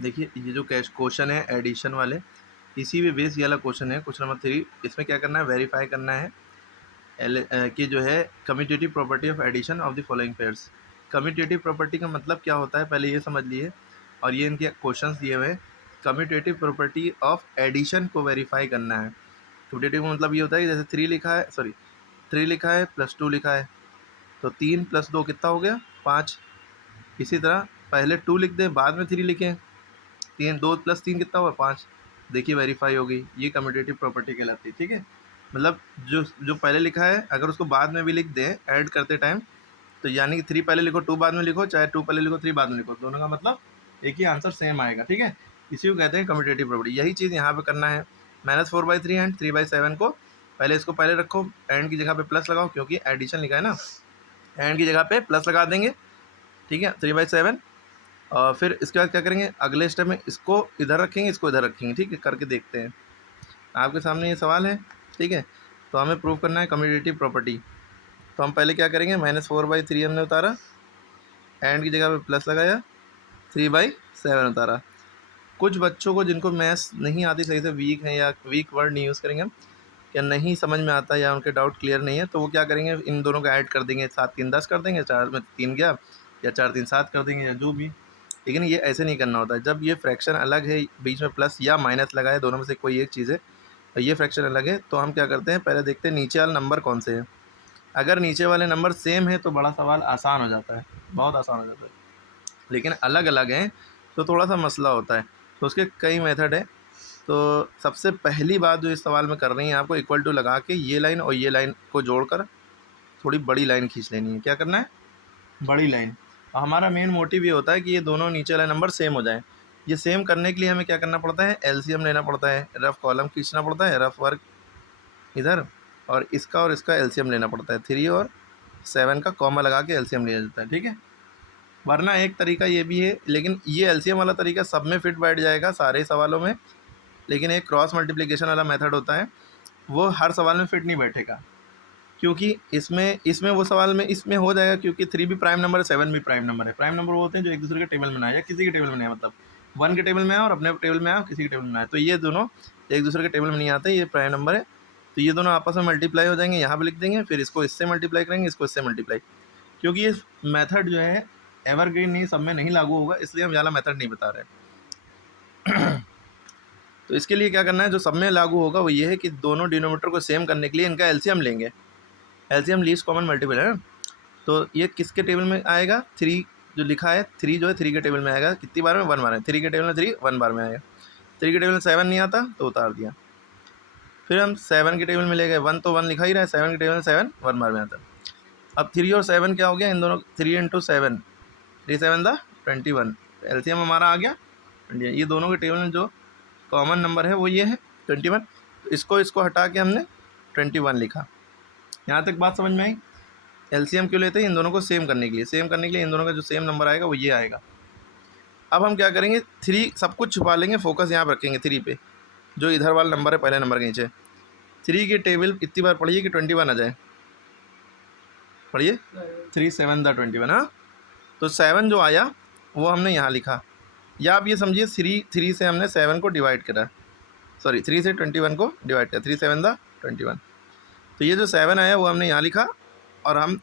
देखिए ये जो क्वेश्चन है एडिशन वाले, इसी पे बेस ये वाला क्वेश्चन है, क्वेश्चन नंबर 3। इसमें क्या करना है, वेरीफाई करना है कि जो है commutative property of addition of the following pairs. Commutative property का मतलब क्या होता है पहले ये समझ लिए, और ये इनके क्वेश्चंस दिए हुए हैं। कम्यूटेटिव प्रॉपर्टी ऑफ एडिशन को वेरीफाई करना है। कम्यूटेटिव का मतलब ये होता है कि जैसे 3 लिखा है प्लस 2 लिखा है, तो 3 + 2 कितना हो गया, 5। इसी तरह पहले 2 लिख दें, बाद में 3 लिखें, 2 + 3 कितना हुआ, 5। देखिए वेरीफाई हो गई, ये कम्यूटेटिव प्रॉपर्टी कहलाती है। ठीक है, मतलब जो जो पहले लिखा है अगर उसको बाद में भी लिख दें ऐड करते टाइम, तो यानी कि 3 पहले लिखो 2 बाद में लिखो, चाहे 2 पहले लिखो 3 बाद में लिखो, दोनों का मतलब एक ही आंसर सेम आएगा। ठीक है, इसी को कहते हैं कम्यूटेटिव प्रॉपर्टी। यही चीज़ यहाँ पे करना है। -4/3 एंड 3/7 को पहले इसको पहले रखो, एंड की जगह पे प्लस लगाओ क्योंकि एडिशन लिखा है ना, एंड की जगह पे प्लस लगा देंगे। ठीक है, 3/7। और फिर इसके बाद क्या करेंगे, अगले स्टेप में इसको इधर रखेंगे, इसको इधर रखेंगे। ठीक है, करके देखते हैं। आपके सामने ये सवाल है। ठीक है, तो हमें प्रूव करना है कम्यूटेटिव प्रॉपर्टी। तो हम पहले क्या करेंगे, -4/3 हमने उतारा, एंड की जगह पे प्लस लगाया, 3/7 उतारा। कुछ बच्चों को जिनको मैथ्स नहीं आती सही से, वीक है या वीक वर्ड नहीं यूज़ करेंगे हम, या नहीं समझ में आता या उनके डाउट क्लियर नहीं है, तो वो क्या करेंगे, इन दोनों को ऐड कर देंगे, 7 3 10 कर देंगे, 4 में 3 गया, या 4 3 7 कर देंगे, या जो भी। लेकिन ये ऐसे नहीं करना होता है। जब ये फ्रैक्शन अलग है, बीच में प्लस या माइनस लगा है, दोनों में से कोई एक चीज़ है, और ये फ्रैक्शन अलग है, तो हम क्या करते हैं, पहले देखते हैं नीचे वाला नंबर कौन से हैं। अगर नीचे वाले नंबर सेम है तो बड़ा सवाल आसान हो जाता है, बहुत आसान हो जाता है। लेकिन अलग अलग हैं तो थोड़ा सा मसला होता है, तो उसके कई मेथड है। तो सबसे पहली बात जो इस सवाल में कर रही है, आपको इक्वल टू लगा के ये लाइन और ये लाइन को जोड़कर थोड़ी बड़ी लाइन खींच लेनी है। क्या करना है, बड़ी लाइन। और हमारा मेन मोटिव ये होता है कि ये दोनों नीचे वाले नंबर सेम हो जाएं। ये सेम करने के लिए हमें क्या करना पड़ता है, एलसीएम लेना पड़ता है, रफ कॉलम खींचना पड़ता है, रफ वर्क इधर, और इसका एलसीएम लेना पड़ता है। 3 और 7 का कॉमा लगा के एलसीएम लिया जाता है। ठीक है, वरना एक तरीका ये भी है, लेकिन ये एलसीएम वाला तरीका सब में फिट बैठ जाएगा सारे सवालों में, लेकिन एक क्रॉस मल्टीप्लिकेशन वाला मेथड होता है, वो हर सवाल में फिट नहीं बैठेगा। क्योंकि इसमें वो सवाल में इसमें हो जाएगा, क्योंकि 3 भी प्राइम नंबर है, 7 भी प्राइम नंबर है। प्राइम नंबर वो होते हैं जो एक दूसरे के टेबल में ना आए, या किसी के टेबल में नहीं आए, मतलब 1 के टेबल में आए और अपने टेबल में आए और किसी के टेबल में आए, तो ये दोनों एक दूसरे के टेबल में नहीं आते, ये प्राइम नंबर है। तो ये दोनों आपस में मल्टीप्लाई हो जाएंगे, यहाँ पर लिख देंगे, फिर इसको इससे मल्टीप्लाई करेंगे, इसको इससे मल्टीप्लाई। क्योंकि ये मेथड जो है एवरग्रीन नहीं, सब में नहीं लागू होगा, इसलिए हम ज़्यादा मेथड नहीं बता रहे। तो इसके लिए क्या करना है, जो सब में लागू होगा वो ये है कि दोनों डिनोमीटर को सेम करने के लिए इनका एलसीएम लेंगे। एलसीएम लीस्ट कॉमन मल्टीपल है ना, तो ये किसके टेबल में आएगा, 3 जो लिखा है, 3 जो है 3 के टेबल में आएगा, कितनी बार में, 1 बार में। 3 के टेबल में 3 1 बार में आएगा। 3 के टेबल में 7 नहीं आता तो उतार दिया। फिर हम 7 के टेबल में ले गए, 1 तो 1 लिखा ही रहा है, 7 के टेबल में 7 1 बार में आता है। अब 3 और 7 क्या हो गया, इन दोनों 3 × 7, 3 7 21, एलसीएम हमारा आ गया 20। ये दोनों के टेबल में जो कॉमन नंबर है वो ये है 21, इसको हटा के हमने 21 लिखा। यहाँ तक बात समझ में आई। एलसीएम क्यों लेते हैं, इन दोनों को सेम करने के लिए, इन दोनों का जो सेम नंबर आएगा वो ये आएगा। अब हम क्या करेंगे, 3 सब कुछ छुपा लेंगे, फोकस यहाँ पर रखेंगे 3 पे, जो इधर वाला नंबर है पहले नंबर के नीचे। 3 की टेबल इतनी बार पढ़िए कि 21 आ जाए, पढ़िए 3 7 21। हाँ, तो 7 जो आया वो हमने यहाँ लिखा, या आप ये समझिए 3 से हमने 7 को डिवाइड करा, 3 से 21 को डिवाइड किया, 3 7 21। तो ये जो 7 आया वो हमने यहाँ लिखा, और हम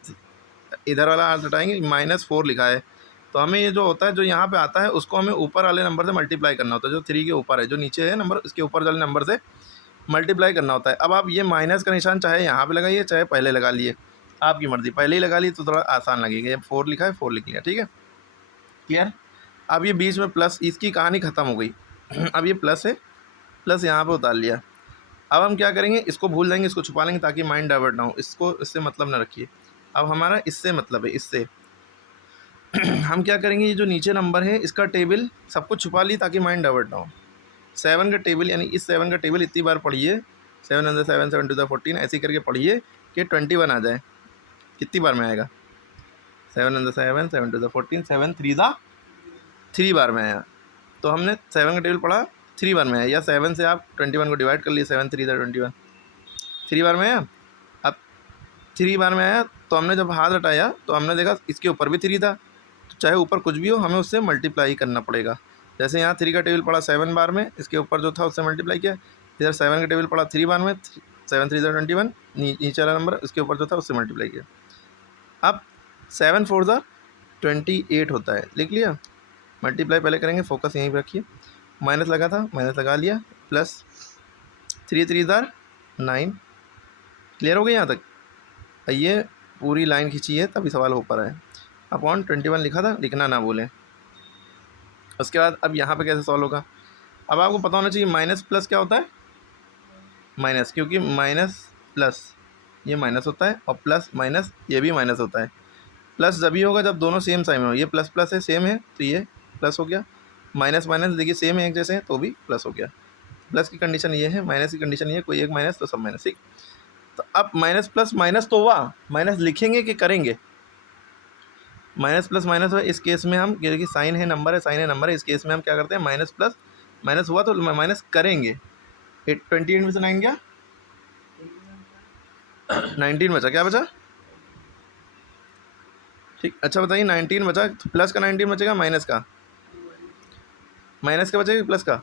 इधर वाला हाथ हटाएंगे, -4 लिखा है, तो हमें ये जो होता है, जो यहाँ पे आता है उसको हमें ऊपर वाले नंबर से मल्टीप्लाई करना होता है, जो 3 के ऊपर है, जो नीचे है नंबर इसके ऊपर वाले नंबर से मल्टीप्लाई करना होता है। अब आप ये माइनस का निशान चाहे यहाँ पे लगाइए चाहे पहले लगा लिए, आपकी मर्ज़ी, पहले ही लगा ली तो थोड़ा आसान लगेगा। ये 4 लिखा है, 4 लिख लिया। ठीक है, क्लियर। अब ये बीच में प्लस, इसकी कहानी ख़त्म हो गई। अब ये प्लस है, प्लस यहाँ पे उतार लिया। अब हम क्या करेंगे, इसको भूल जाएंगे, इसको छुपा लेंगे ताकि माइंड डाइवर्ट ना हो, इसको इससे मतलब ना रखिए। अब हमारा इससे मतलब है, इससे हम क्या करेंगे, ये जो नीचे नंबर है इसका टेबल सब कुछ छुपा ली ताकि माइंड डाइवर्ट ना हो। 7 का टेबल, यानी इस 7 का टेबल इतनी बार पढ़िए, 7 × 7 7 × 14 ऐसे करके पढ़िए कि 21 आ जाए। कितनी बार में आएगा, 7 × 7 7 × 14, 7 3 3 बार में आया। तो हमने 7 का टेबल पढ़ा, 3 बार में आया, या 7 से आप 21 को डिवाइड कर लिए, 7 3 21, 3 बार में आया। अब 3 बार में आया तो हमने जब हाथ हटाया तो हमने देखा इसके ऊपर भी 3 था, तो चाहे ऊपर कुछ भी हो हमें उससे मल्टीप्लाई करना पड़ेगा। जैसे यहाँ 3 का टेबल पड़ा 7 बार में, इसके ऊपर जो था उससे मल्टीप्लाई किया, इधर 7 का टेबल पड़ा 3 बार में, 7 3 21, नीचे वाला नंबर इसके ऊपर जो था उससे मल्टीप्लाई किया। अब 7 4 28 होता है, लिख लिया। मल्टीप्लाई पहले करेंगे, फोकस यहीं पर रखिए, माइनस लगा था माइनस लगा लिया, प्लस 3 3 9। क्लियर हो गया यहाँ तक? ये पूरी लाइन खींची है तभी सवाल हो पा रहा है। अपॉन 21 लिखा था, लिखना ना भूलें। उसके बाद अब यहाँ पे कैसे सॉल्व होगा? अब आपको पता होना चाहिए माइनस प्लस क्या होता है, माइनस, क्योंकि माइनस प्लस ये माइनस होता है और प्लस माइनस ये भी माइनस होता है। प्लस जब होगा जब दोनों सेम साइन में हो, ये प्लस प्लस है सेम है तो ये प्लस हो गया, माइनस माइनस देखिए सेम है एक जैसे है तो भी प्लस हो गया। प्लस की कंडीशन ये है, माइनस की कंडीशन ये है, कोई एक माइनस तो सब माइनस, ठीक। तो अब माइनस प्लस माइनस तो हुआ, माइनस लिखेंगे कि करेंगे? माइनस प्लस माइनस हुआ, इस केस में हम देखिए साइन है नंबर है, साइन है नंबर है, इस केस में हम क्या करते हैं, माइनस प्लस माइनस हुआ तो माइनस करेंगे। 28 में से 9 क्या 19 बचा, क्या बचा? ठीक, अच्छा बताइए 19 बचा, तो प्लस का 19 बचेगा माइनस का? माइनस का बचेगा प्लस का?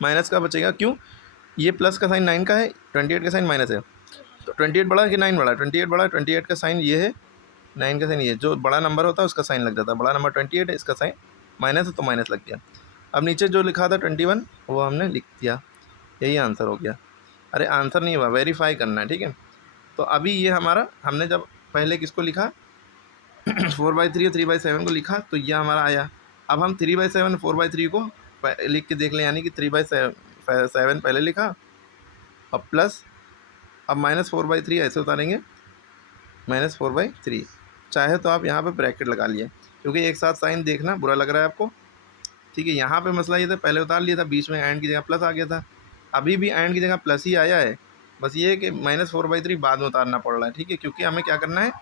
माइनस का बचेगा, क्यों? ये प्लस का साइन 9 का है, 28 का साइन माइनस है, तो 28 बड़ा कि 9 बड़ा? 28 बड़ा, 28 का साइन ये है, 9 का साइन ये, जो बड़ा नंबर होता है उसका साइन लग जाता है, बड़ा नंबर 28 है, इसका साइन माइनस है तो माइनस लग गया। अब नीचे जो लिखा था 21 वो हमने लिख दिया, यही आंसर हो गया। अरे आंसर नहीं हुआ, वेरीफाई करना है, ठीक है। तो अभी ये हमारा, हमने जब पहले किसको लिखा 4/3 और 3/7 को लिखा तो ये हमारा आया। अब हम 3/7 4/3 को लिख के देख लें, यानी कि 3/7 पहले लिखा और प्लस अब -4/3 ऐसे उतारेंगे, -4/3। चाहे तो आप यहाँ पे ब्रैकेट लगा लिए, क्योंकि एक साथ साइन देखना बुरा लग रहा है आपको, ठीक है। यहाँ पे मसला ये था, पहले उतार लिया था, बीच में एंड की जगह प्लस आ गया था, अभी भी एंड की जगह प्लस ही आया है, बस ये है कि -4/3 बाद में उतारना पड़ रहा है, ठीक है। क्योंकि हमें क्या करना है,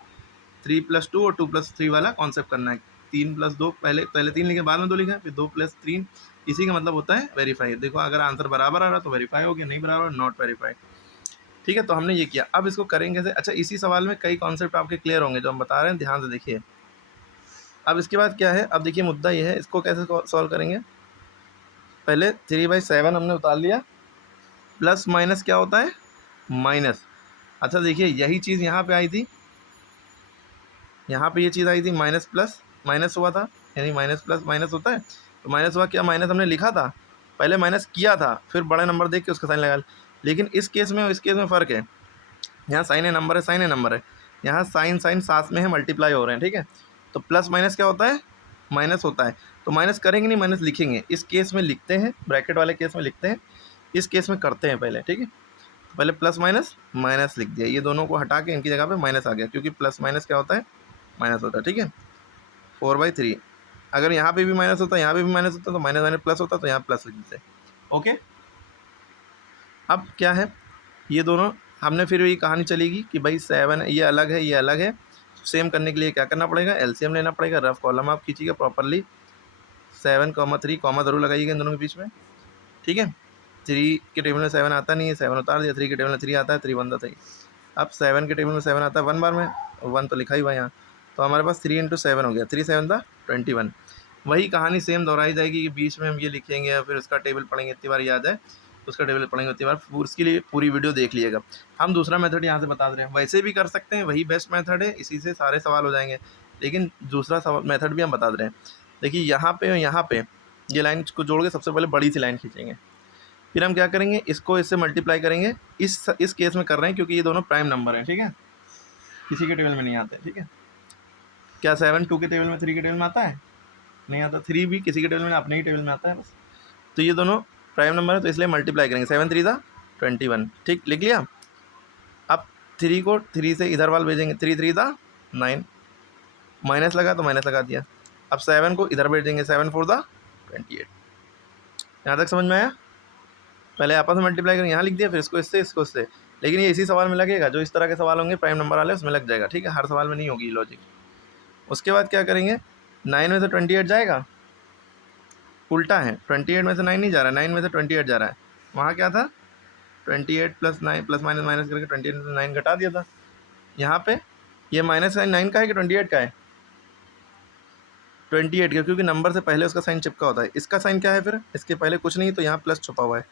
3 + 2 और 2 + 3 वाला कॉन्सेप्ट करना है। 3 + 2 पहले 3 लिखे, बाद में 2 लिखा, फिर 2 + 3, इसी का मतलब होता है वेरीफाई। देखो अगर आंसर बराबर आ रहा तो वेरीफाई हो गया, नहीं बराबर नॉट वेरीफाई, ठीक है। तो हमने ये किया, अब इसको करेंगे कैसे? अच्छा, इसी सवाल में कई कॉन्सेप्ट आपके क्लियर होंगे जो हम बता रहे हैं, ध्यान से देखिए। अब इसके बाद क्या है, अब देखिए मुद्दा ये है, इसको कैसे सॉल्व करेंगे। पहले 3/7 हमने उतार लिया, प्लस माइनस क्या होता है, माइनस। अच्छा देखिए यही चीज़ यहाँ पे आई थी, यहाँ पे ये चीज़ आई थी, माइनस प्लस माइनस हुआ था, यानी माइनस प्लस माइनस होता है, तो माइनस हुआ, क्या माइनस हमने लिखा था, पहले माइनस किया था, फिर बड़ा नंबर देख के उसका साइन लगा। लेकिन इस केस में और इस केस में फ़र्क है, यहाँ साइन है नंबर है, साइन है नंबर है, यहाँ साइन साइन साथ में है, मल्टीप्लाई हो रहे हैं, ठीक है। तो प्लस माइनस क्या होता है, माइनस होता है, तो माइनस करेंगे नहीं, माइनस लिखेंगे। इस केस में लिखते हैं, ब्रैकेट वाले केस में लिखते हैं, इस केस में करते हैं पहले, ठीक है। तो पहले प्लस माइनस माइनस लिख दिया, ये दोनों को हटा के इनकी जगह पे माइनस आ गया, क्योंकि प्लस माइनस क्या होता है, माइनस होता है, ठीक है। 4/3, अगर यहाँ पे भी माइनस होता, यहाँ पे भी माइनस होता तो माइनस माइनस प्लस होता, तो यहाँ प्लस लिख देते, ओके। अब क्या है, ये दोनों हमने फिर ये कहानी चलेगी कि भाई 7 ये अलग है, ये अलग है, सेम करने के लिए क्या करना पड़ेगा, एलसीएम लेना पड़ेगा। रफ कॉलम आप खींचिएगा प्रॉपरली, 7, 3 कॉमा जरूर लगाइएगा इन दोनों के बीच में, ठीक है। 3 के टेबल में 7 आता नहीं है, 7 उतार दिया, 3 के टेबल में 3 आता है, 3 1 3। अब 7 के टेबल में 7 आता है 1 बार में, 1 तो लिखा ही हुआ यहाँ, तो हमारे पास 3 × 7 हो गया, 3 7 21। वही कहानी सेम दोहराई जाएगी कि बीच में हम ये लिखेंगे या फिर उसका टेबल पढ़ेंगे, इतनी बार याद है उसका टेबल पढ़ेंगे उतनी बार, उसके लिए पूरी वीडियो देख लीजिएगा। हम दूसरा मेथड यहाँ से बता दे रहे हैं, वैसे भी कर सकते हैं, वही बेस्ट मेथड है, इसी से सारे सवाल हो जाएंगे, लेकिन दूसरा सवाल मेथड भी हम बता दे रहे हैं। देखिए यहाँ पे और यहाँ पे ये लाइन को जोड़ के सबसे पहले बड़ी सी लाइन खींचेंगे, फिर हम क्या करेंगे, इसको इससे मल्टीप्लाई करेंगे। इस केस में कर रहे हैं क्योंकि ये दोनों प्राइम नंबर हैं, ठीक है, किसी के टेबल में नहीं आते, ठीक है। क्या 7 2 के टेबल में 3 के टेबल में आता है, नहीं आता। 3 भी किसी के टेबल में अपने ही टेबल में आता है बस। तो ये दोनों प्राइम नंबर है तो इसलिए मल्टीप्लाई करेंगे, 7 3 21, ठीक, लिख लिया। अब 3 को 3 से इधर वाल भेजेंगे, 3 3 9, माइनस लगा तो माइनस लगा दिया। अब 7 को इधर भेजेंगे, 7 4 28। यहाँ तक समझ में आया? पहले आपस में मल्टीप्लाई करेंगे, यहाँ लिख दिया, फिर इसको इससे, लेकिन ये इसी सवाल में लगेगा, जो इस तरह के सवाल होंगे प्राइम नंबर वाले उसमें लग जाएगा, ठीक है, हर सवाल में नहीं होगी लॉजिक। उसके बाद क्या करेंगे, 9 में से 28 जाएगा, उल्टा है, 28 में से 9 नहीं जा रहा है, 9 में से 28 जा रहा है। वहाँ क्या था, 28 + 9 प्लस माइनस माइनस करके 28 में से 9 घटा दिया था। यहाँ पे ये माइनस साइन 9 का है कि 28 का है, 28 का, क्योंकि नंबर से पहले उसका साइन चिपका होता है। इसका साइन क्या है फिर, इसके पहले कुछ नहीं, तो यहाँ प्लस छुपा हुआ है,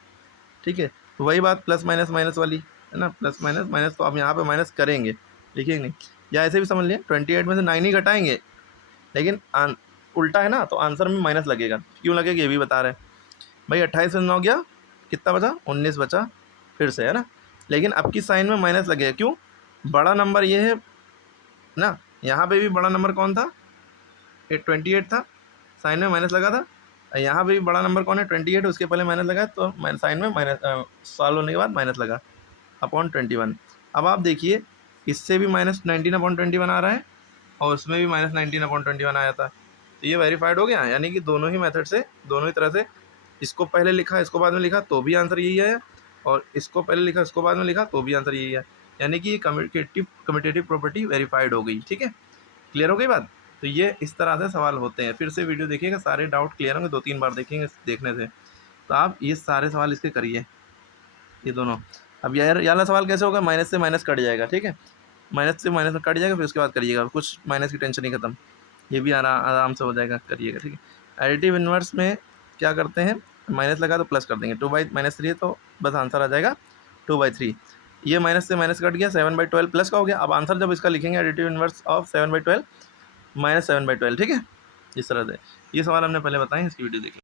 ठीक है। तो वही बात प्लस माइनस माइनस वाली है ना, प्लस माइनस माइनस, तो आप यहाँ पे माइनस करेंगे, लिखेंगे नहीं, या ऐसे भी समझ लिया 28 में से 9 ही घटाएंगे, लेकिन उल्टा है ना, तो आंसर में माइनस लगेगा। क्यों लगेगा ये भी बता रहे हैं भाई। 28 में 9 गया, कितना बचा, 19 बचा फिर से, है ना। लेकिन अब की साइन में माइनस लगेगा, क्यों, बड़ा नंबर ये है ना, यहाँ पे भी बड़ा नंबर कौन था, 28 था, साइन में माइनस लगा था। यहाँ पे भी बड़ा नंबर कौन है, 28, उसके पहले माइनस लगा, तो साइन में माइनस, सॉल्व होने के बाद माइनस लगा अपॉन 21। अब आप देखिए, इससे भी माइनस 19/21 आ रहा है, और उसमें भी माइनस 19/21 आया था, तो ये वेरीफाइड हो गया। यानी कि दोनों ही मेथड से, दोनों ही तरह से, इसको पहले लिखा इसको बाद में लिखा तो भी आंसर यही है, और इसको पहले लिखा इसको बाद में लिखा तो भी आंसर यही है। यानी कि ये कम्यूटेटिव प्रॉपर्टी वेरीफाइड हो गई, ठीक है। क्लियर हो गई बात। तो ये इस तरह से सवाल होते हैं। फिर से वीडियो देखिएगा, सारे डाउट क्लियर होंगे, 2-3 बार देखेंगे, देखने से। तो आप ये सारे सवाल इसके करिए, ये दोनों। अब यार ये वाला सवाल कैसे होगा, माइनस से माइनस कट जाएगा, ठीक है, माइनस से माइनस कट जाएगा, फिर उसके बाद करिएगा, कुछ माइनस की टेंशन नहीं, खत्म। ये भी आराम से हो जाएगा, करिएगा, ठीक है। एडिटिव इन्वर्स में क्या करते हैं, माइनस लगा तो प्लस कर देंगे, 2/-3 है, तो बस आंसर आ जाएगा 2/3। ये माइनस से माइनस कट गया, 7/12 प्लस का हो गया। अब आंसर जब इसका लिखेंगे, एडिटिव इन्वर्स ऑफ 7/12 -7/12, ठीक है। इस तरह से ये सवाल हमने पहले बताए, इसकी वीडियो देखिए।